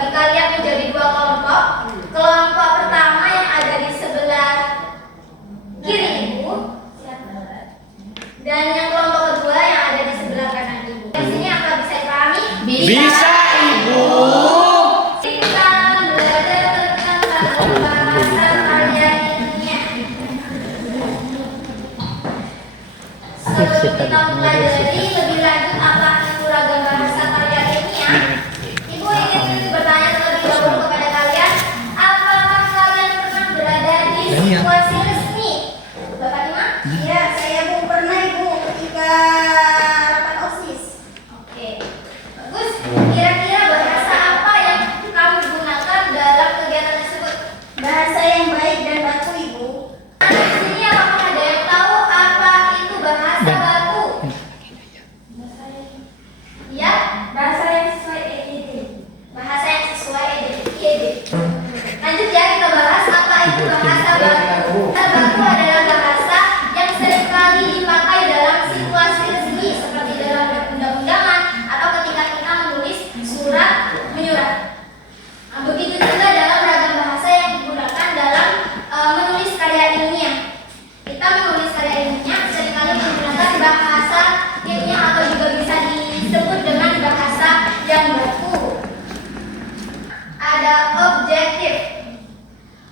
membagi kalian menjadi dua kelompok. Kelompok pertama yang ada di sebelah kiri ibu, dan yang kelompok kedua yang ada di sebelah kanan ibu. Di sini apa bisa dipahami? Bisa, Ibu. Kita belajar tentang bahasa karya ilmiah. Sebelum kita mempelajari lebih lanjut apa itu ragam bahasa karya ilmiah, ibu ingin bertanya terlebih dahulu kepada kalian, apakah kalian pernah berada di situasi resmi? Mbak Fatimah? Iya, saya Bu pernah Ibu ketika rapat OSIS. Oke, bagus. Kira-kira bahasa apa yang kamu gunakan dalam kegiatan tersebut? Bahasa yang baik dan baku Ibu. Nah, di sini apakah ada yang tahu apa itu bahasa baku? Ya, Bahasa yang sesuai EYD. bahasa yang sesuai EYD. Lanjut ya, kita bahas apa itu bahasa baku. Bahasa baku adalah bahasa yang seringkali dipakai dalam situasi resmi seperti dalam undang-undangan atau ketika kita menulis surat menyurat. Nah, begitu juga dalam ragam bahasa yang digunakan dalam menulis karya ilmiah. Kita menulis karya ilmiah seringkali menggunakan bahasa ilmiah atau juga bisa disebut dengan bahasa yang baku. Ada objektif.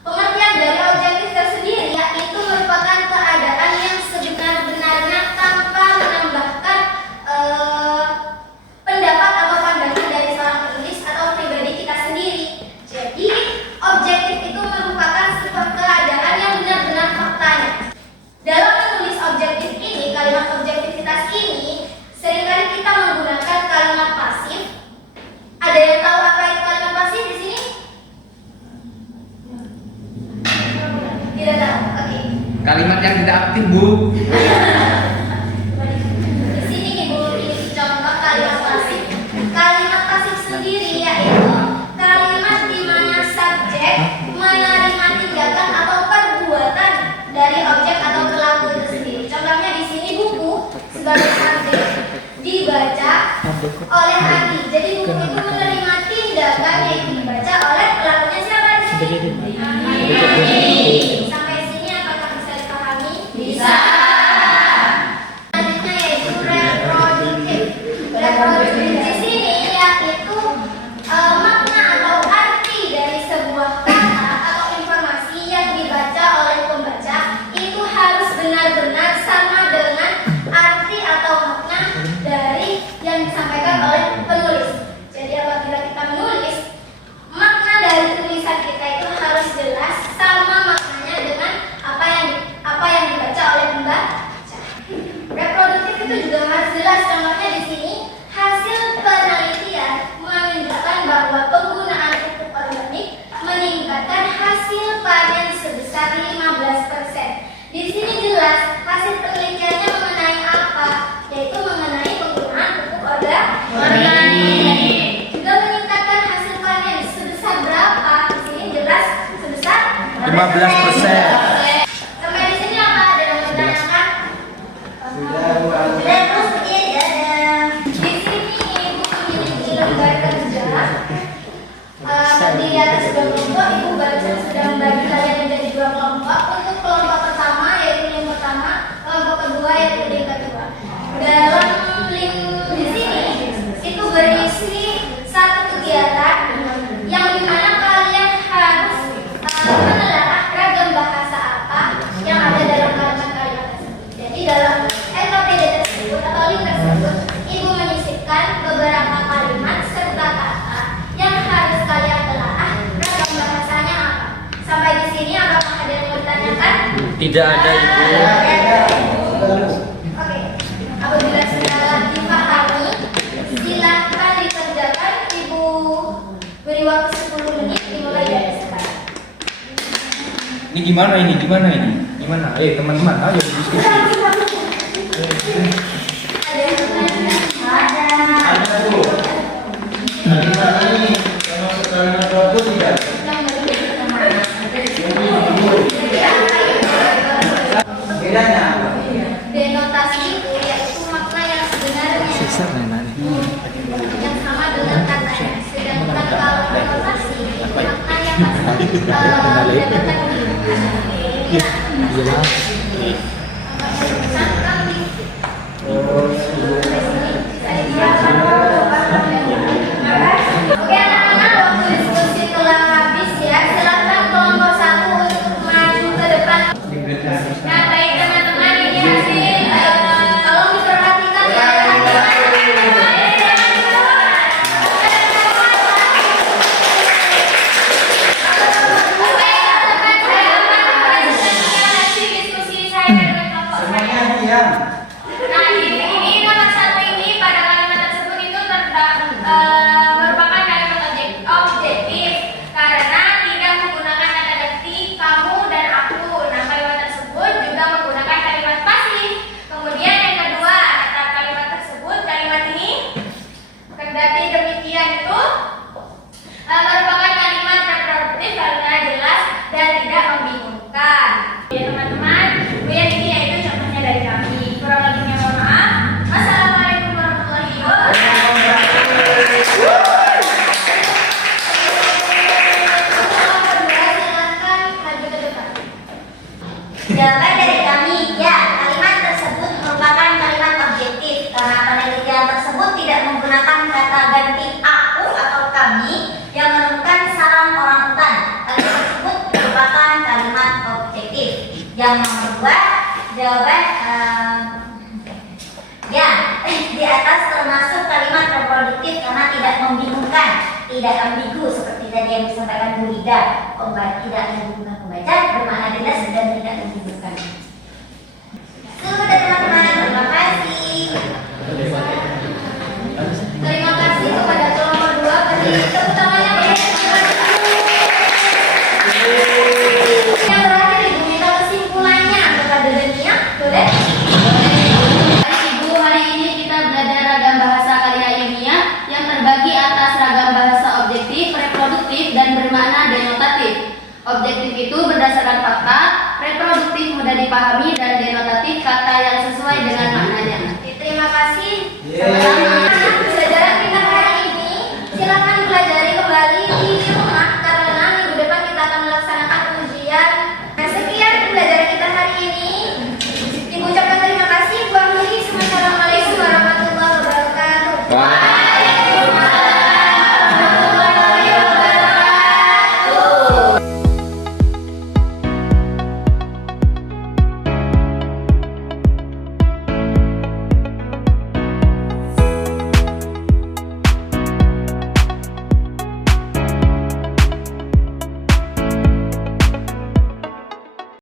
Pengertian dari objektif tersendiri yaitu merupakan keadaan yang sebenar-benarnya tanpa menambahkan pendapat atau pandangan dari seorang penulis atau pribadi kita sendiri. Jadi, objektif itu merupakan sebuah keadaan yang benar-benar faktanya. Dalam menulis objektif ini, kalimat objektivitas ini, seringkali kita menggunakan kalimat pasif. Ada yang tahu apa itu kalimat pasif di sini? Tidak tahu. Oke. Kalimat yang tidak aktif, Bu. Di sini Ibu ini contoh kalimat pasif. Kalimat pasif sendiri yaitu kalimat di mana subjek menerima tindakan atau perbuatan dari objek atau pelaku itu sendiri. Contohnya di sini buku sebagai subjek dibaca oleh Adi. Jadi buku itu menerima tindakan yaitu dibaca oleh pelakunya siapa di sini? Adi. Sampai sini apakah bisa dipahami? Bisa. Selanjutnya yaitu reproduktif. Reproduktif di sini yaitu makna atau arti dari sebuah kata atau informasi yang dibaca oleh pembaca itu harus benar-benar sama dengan arti atau makna dari yang disampaikan oleh penulis. Jadi apabila kita menulis, makna dari tulisan kita itu harus jelas sama maknanya dengan apa yang dibaca oleh pembaca. Reproduktif itu juga harus jelas. Contohnya di sini hasil penelitian menunjukkan bahwa penggunaan pupuk organik meningkatkan hasil panen sebesar 15%. Di sini jelas hasil penelitiannya mengenai apa, yaitu mengenai penggunaan pupuk organik. Juga meningkatkan hasil panen sebesar berapa? Di sini jelas sebesar 15%. Sampai di sini apa? Ada yang menanyakan? Terus begini ada. Di sini Ibu memiliki lembar kerja terdiri atas dua kelompok. Ibu sudah membagi kalian menjadi dua kelompok. Untuk kelompok pertama yaitu link pertama, kelompok kedua yaitu link kedua. Dalam link di sini itu berisi satu kegiatan yang dimana kalian harus menelaah ragam bahasa apa yang ada dalam kalimat-kalimat tersebut. Jadi dalam NKPD tersebut atau link tersebut, Ibu menyisipkan beberapa kalimat serta kata yang harus kalian telaah ragam bahasanya apa. Sampai di sini apakah ada yang mau ditanyakan? Tidak ada, Ibu. Oke. Apabila sudah dipahami, silakan dikerjakan. Ibu beri waktu 10 menit dimulai dari sekarang. Ini gimana ini? Gimana? Ayo teman-teman, ayo diskusi. Ada yang bertanya? Ada. Bu. Gimana ini? Kalau sekarang ada apa tidak? Yang baru pertama. Bedanya apa? Denotasi itu yaitu makna yang sebenarnya yang sama dengan katanya. Sedangkan kalau mendapatkan Iya. Oke anak-anak, waktu diskusi telah habis ya. Silakan kelompok 1 untuk maju ke depan. Nah baik teman-teman, ini hasil tolong diperhatikan ya teman-teman. Oke teman-teman, saya akan mempresentasikan hasil diskusi saya dengan kelompok saya. Nah, ini nomor 1 ini pada kalimat tersebut itu merupakan kalimat objektif karena tidak menggunakan kata ganti kamu dan aku. Nah, kalimat tersebut juga menggunakan kalimat pasif. Kemudian yang kedua, kata kalimat tersebut, kalimat ini kendati demikian itu merupakan kalimat reproduktif karena jelas dan tidak membingungkan. Ya teman-teman, kemudian ini yaitu contohnya dari kami. Kurang lebihnya mohon maaf. Wassalamualaikum warahmatullahi wabarakatuh. Silakan maju ke depan. Jawaban dari kami, ya, kalimat tersebut merupakan kalimat objektif karena penelitian tersebut tidak menggunakan kata ganti aku atau kami yang menunjukkan sarang orangutan. Kalimat tersebut merupakan kalimat objektif. Yang nomor 2, jawaban ya, di atas termasuk kalimat reproduktif karena tidak membingungkan, tidak ambigu seperti tadi yang disampaikan Bu Ida. Tidak membingungkan pembaca, bermakna jelas dan tidak membingungkan. Sudah teman-teman, terima kasih. Terima kasih kepada kelompok 2. Beri tepuk tangannya banyak. Yang terakhir Ibu minta kesimpulannya kepada Denia, boleh? Ibu, hari ini kita belajar ragam bahasa karya ilmiah yang terbagi atas ragam bahasa objektif, reproduktif, dan bermakna denotatif. Objektif itu berdasarkan fakta, reproduktif mudah dipahami, dan denotatif kata yang sesuai dengan maknanya. Terima kasih. Sama-sama.